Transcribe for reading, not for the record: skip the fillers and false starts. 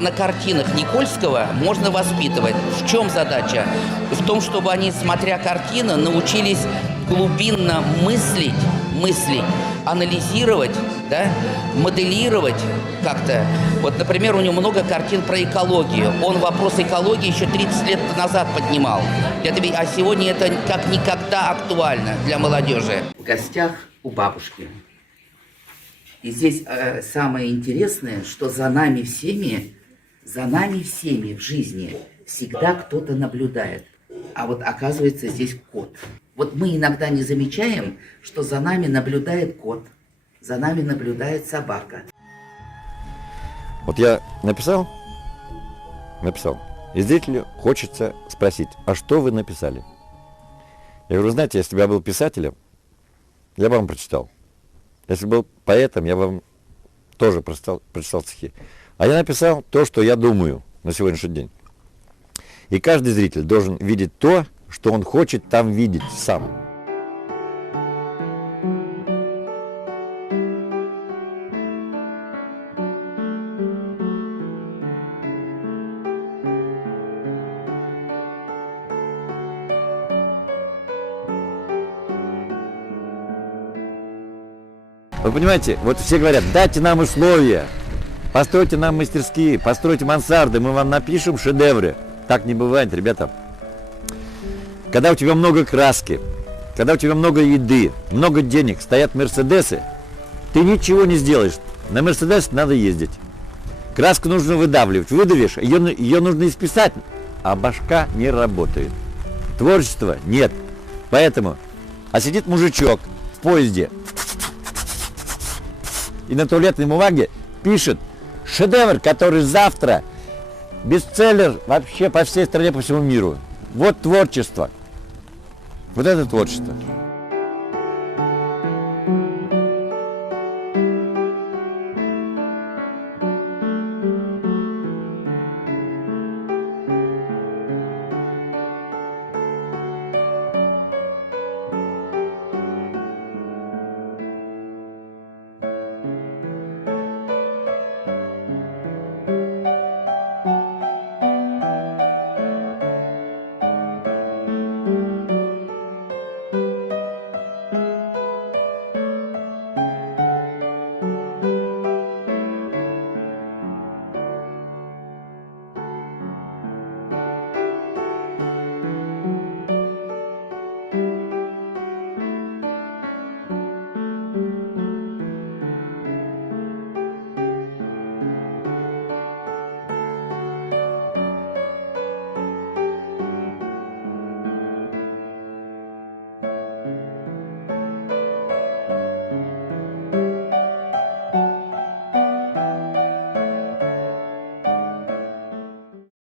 На картинах Никольского можно воспитывать. В чем задача? В том, чтобы они, смотря картины, научились глубинно мыслить, анализировать, да, моделировать как-то. Вот, например, у него много картин про экологию. Он вопрос экологии еще 30 лет назад поднимал. А сегодня это как никогда актуально для молодежи. В гостях у бабушки. И здесь самое интересное, что за нами всеми в жизни всегда кто-то наблюдает. А вот оказывается здесь кот. Вот мы иногда не замечаем, что за нами наблюдает кот, за нами наблюдает собака. Вот я написал, и зрителю хочется спросить, а что вы написали? Я говорю, знаете, если бы я был писателем, я бы вам прочитал. Если бы был поэтом, я бы вам тоже прочитал стихи. А я написал то, что я думаю на сегодняшний день. И каждый зритель должен видеть то, что он хочет там видеть сам. Вы понимаете, вот все говорят, дайте нам условия, постройте нам мастерские, постройте мансарды, мы вам напишем шедевры. Так не бывает, ребята. Когда у тебя много краски, когда у тебя много еды, много денег, стоят мерседесы, ты ничего не сделаешь. На мерседесе надо ездить. Краску нужно выдавливать. Выдавишь, ее нужно исписать, а башка не работает. Творчества нет. Поэтому, а сидит мужичок в поезде и на туалетной бумаге пишет шедевр, который завтра бестселлер вообще по всей стране, по всему миру. Вот творчество. Вот это творчество.